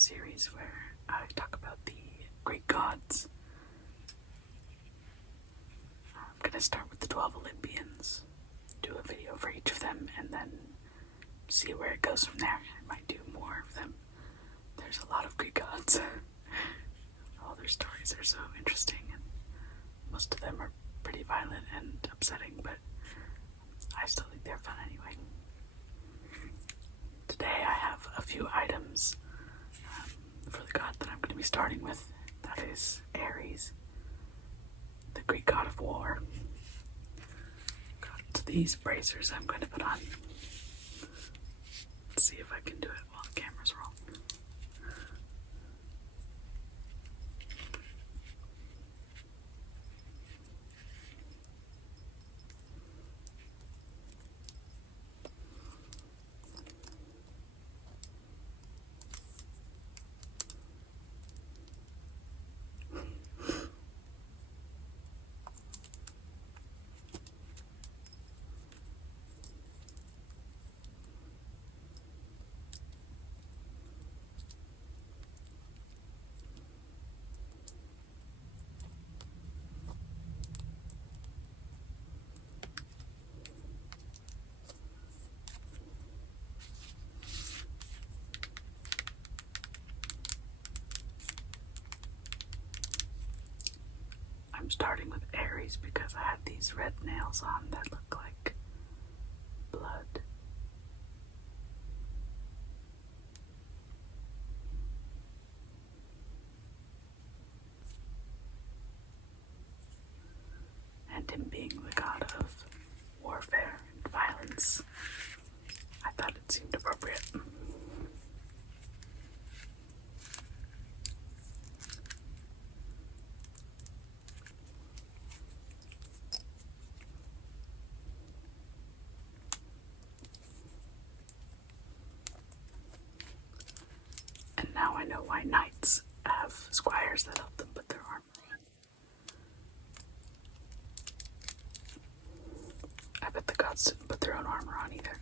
series where I talk about the Greek gods. I'm going to start with the 12 Olympians, do a video for each of them, and then see where it goes from there. I might do more of them. There's a lot of Greek gods. All their stories are so interesting, and most of them are pretty violent and upsetting, but I still think they're fun anyway. Today I have a few items for the god that I'm going to be starting with. That is Aries, the Greek god of war. Got these bracers I'm going to put on. Let's see if I can do it while the camera's rolling. I'm starting with Aries because I have these red nails on that look like blood. And him being the god of warfare and violence, I thought it seemed appropriate. And now I know why knights have squires that help them put their armor on. I bet the gods didn't put their own armor on either.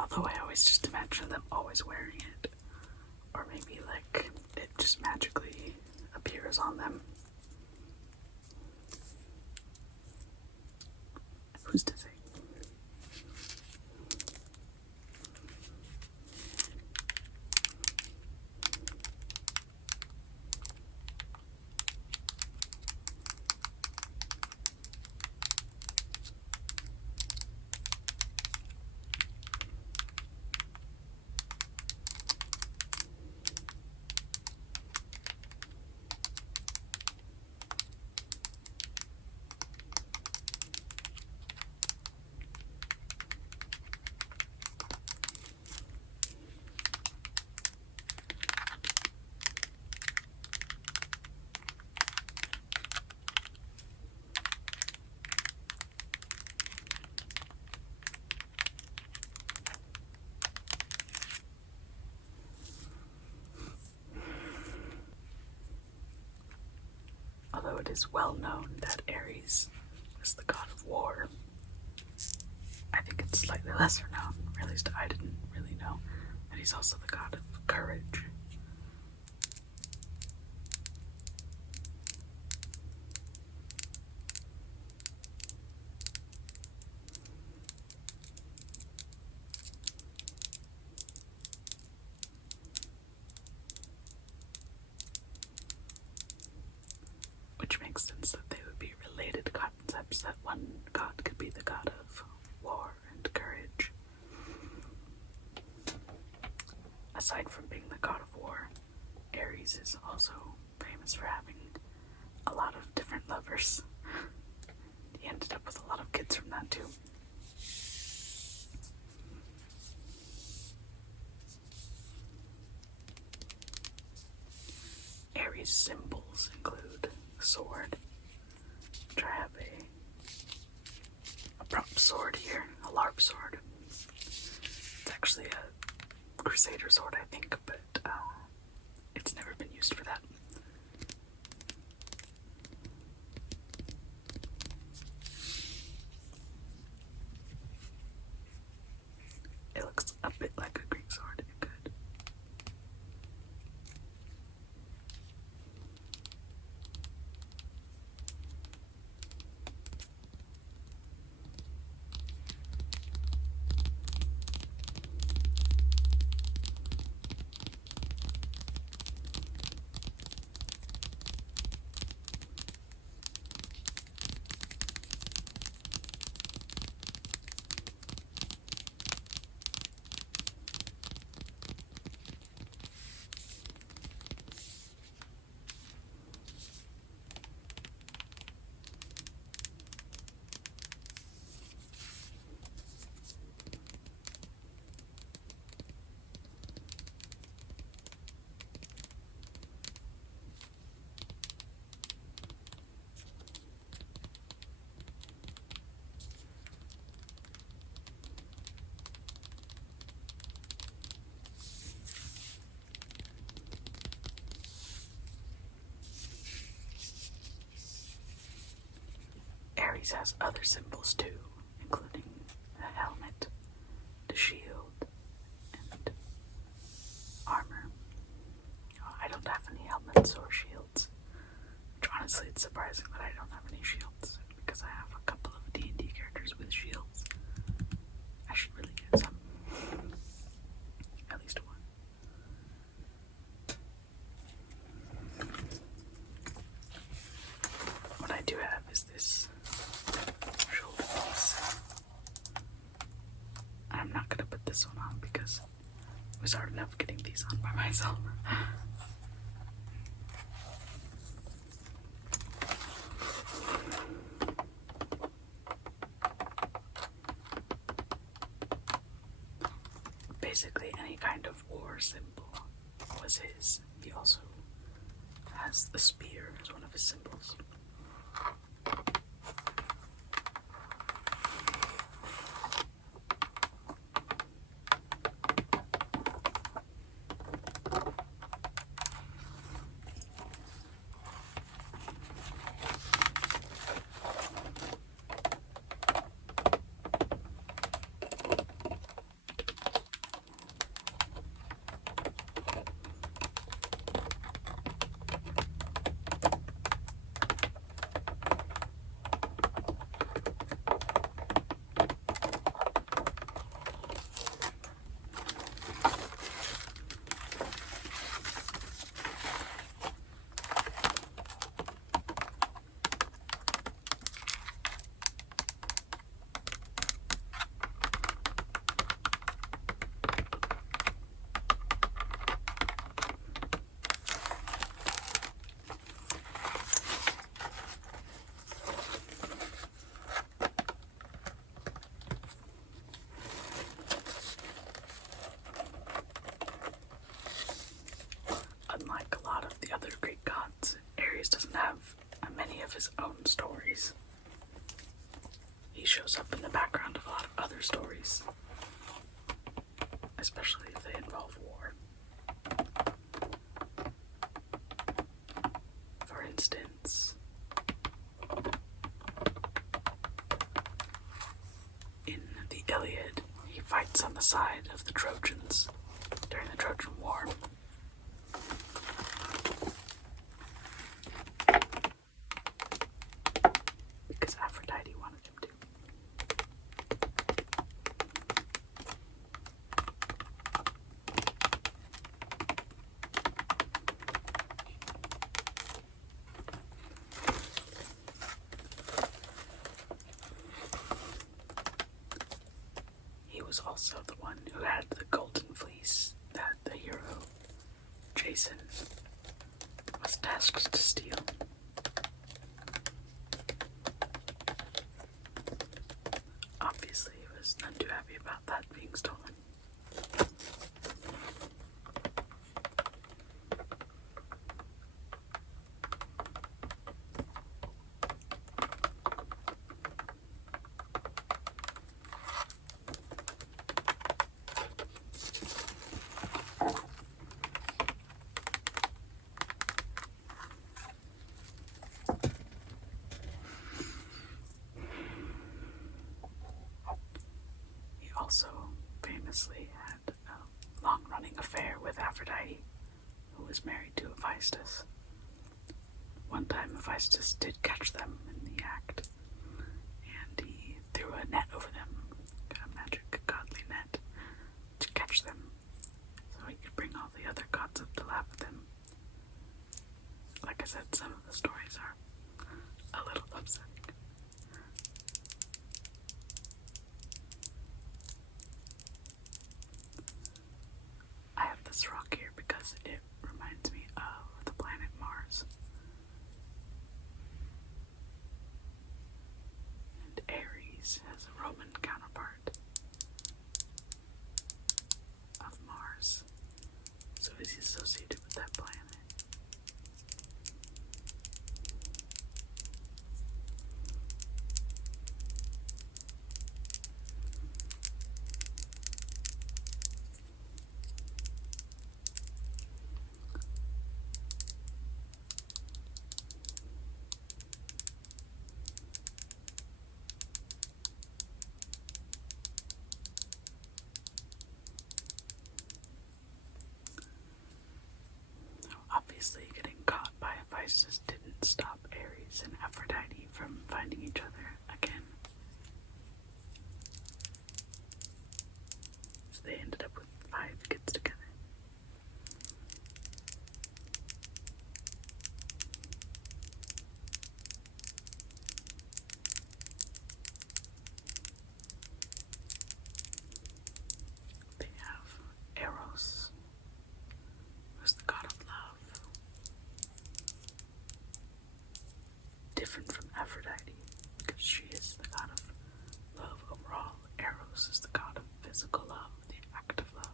Although I always just imagine them always wearing it. Or maybe like it just magically appears on them. Who's to say? Although it is well known that Aries is the god of war, I think it's slightly lesser known, or at least I didn't really know, that he's also the god of courage. Which makes sense that they would be related concepts, that one god could be the god of war and courage. Aside from being the god of war, Aries is also famous for having a lot of different lovers. He ended up with a lot of kids from that too. Aries symbols include a sword, which I have a prop sword here, a LARP sword. It's actually a crusader sword, I think, but it's never been used for that. Aries has other symbols too, including a helmet, the shield, and armor. I don't have any helmets or shields, which honestly it's surprising that I don't have any shields, because I have a couple of D&D characters with shields. I should really get some. At least one. What I do have is this shoulder piece. I'm not gonna put this one on because it was hard enough getting these on by myself. Basically, any kind of war symbol was his. He also has the spear as one of his symbols. Unlike a lot of the other Greek gods, Aries doesn't have many of his own stories. He shows up in the background of a lot of other stories, especially if they involve war. For instance, in the Iliad, he fights on the side of the Trojans during the Trojan War. Because Aphrodite wanted him to. He was also the one who had the golden fleece that the hero Jason was tasked to steal. Obviously, he was none too happy about that being stolen. He also famously had a long-running affair with Aphrodite, who was married to Hephaestus. One time Hephaestus did catch them in the act, and he threw a net over them, a magic godly net, to catch them, so he could bring all the other gods up to laugh at them. Like I said, some of the stories are a little upsetting. I have this rock here because it reminds me of the planet Mars. And Aries has a Roman counterpart of Mars, so is associated with that planet. Obviously, getting caught by Hephaestus didn't stop Aries and Aphrodite from finding each other again. So they ended up with 5 kids together. They have Eros, who's the god of love. Different from Aphrodite, because she is the god of love overall. Eros is the god of physical love, the act of love.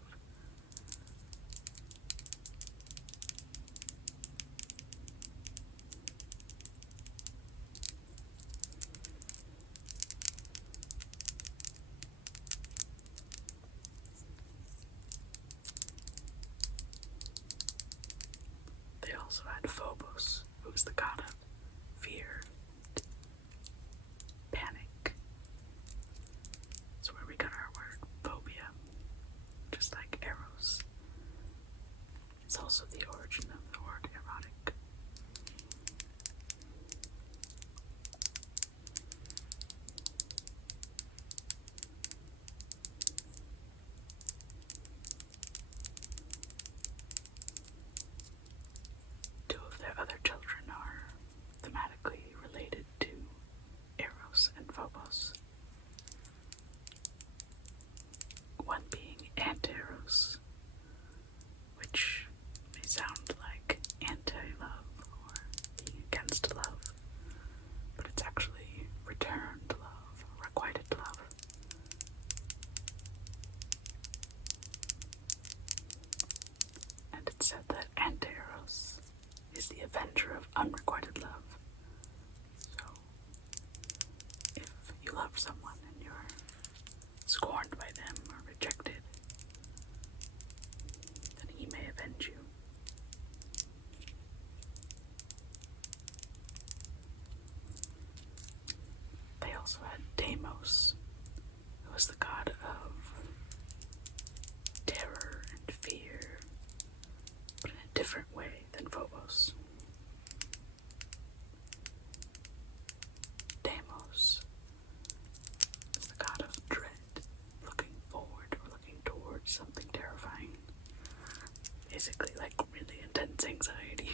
They also had Phobos, who is the god of fear, panic. That's where we got our word phobia, just like Eros. It's also the origin of the word erotic. Two of their other children are thematically related to Eros and Phobos. One being Anteros, which may sound like anti-love or being against love, but it's actually returned love, requited love. And it's said that Anteros is the avenger of unrequited love. So, if you love someone and you're scorned by them or rejected, then he may avenge you. They also had Deimos, who was the god of terror and fear, but in a different way than Phobos. Deimos is the god of dread, looking forward or looking towards something terrifying. Basically, like really intense anxiety.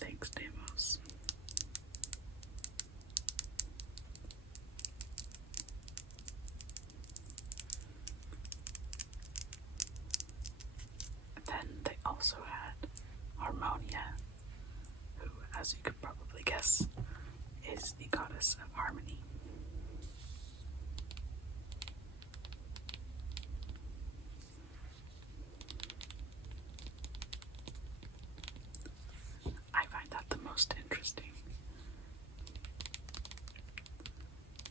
Thanks, Deimos. Then they also had Harmonia, who, as you could probably guess, is the goddess of harmony. I find that the most interesting,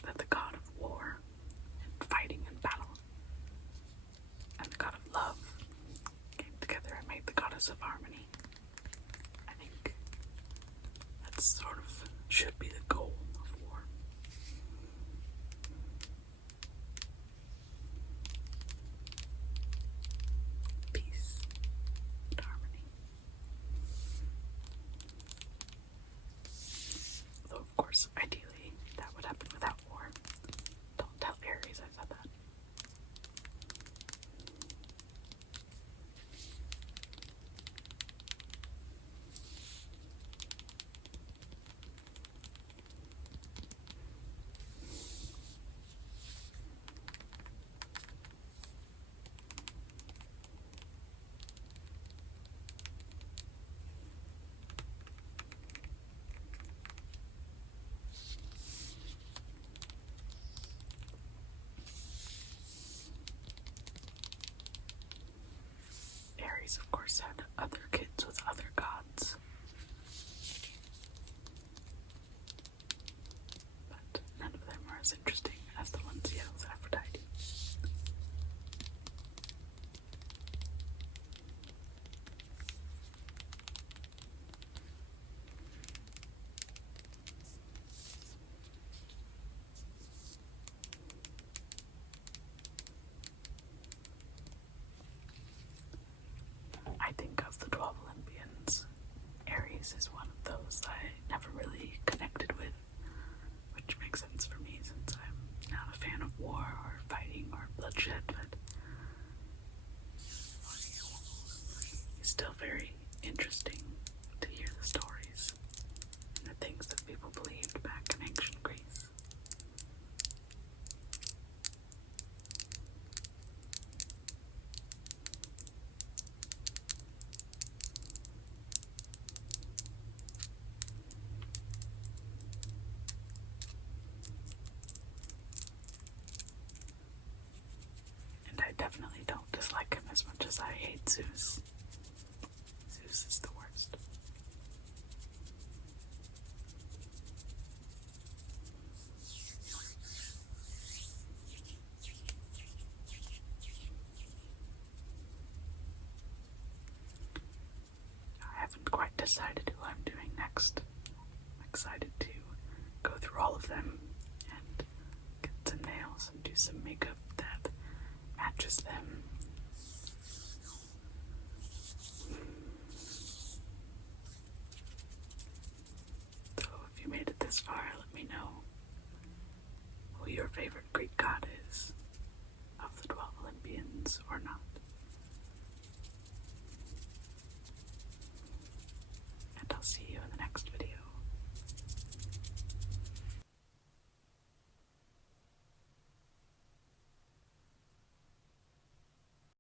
that the god of war and fighting and battle and the god of love came together and made the goddess of harmony. I think that's sort of should be the goal of war. Peace and harmony. Though, of course, ideally, that would happen without war. Don't tell Aries I said that. Aries, of course, had other kids with other gods. But none of them are as interesting as the ones he had with Aphrodite. I think of the 12 Olympians Aries is one of those I never really connected with, which makes sense for me since I'm not a fan of war or fighting or bloodshed, but it's still very interesting to hear the stories and the things that people believed back in ancient Greece. And I definitely don't dislike him as much as I hate Zeus. Zeus is the worst. I haven't quite decided who I'm doing next. I'm excited to go through all of them and get some nails and do some makeup that matches them. So if you made it this far, let me know who your favorite Greek god is of the 12 Olympians or not. And I'll see you in the next video.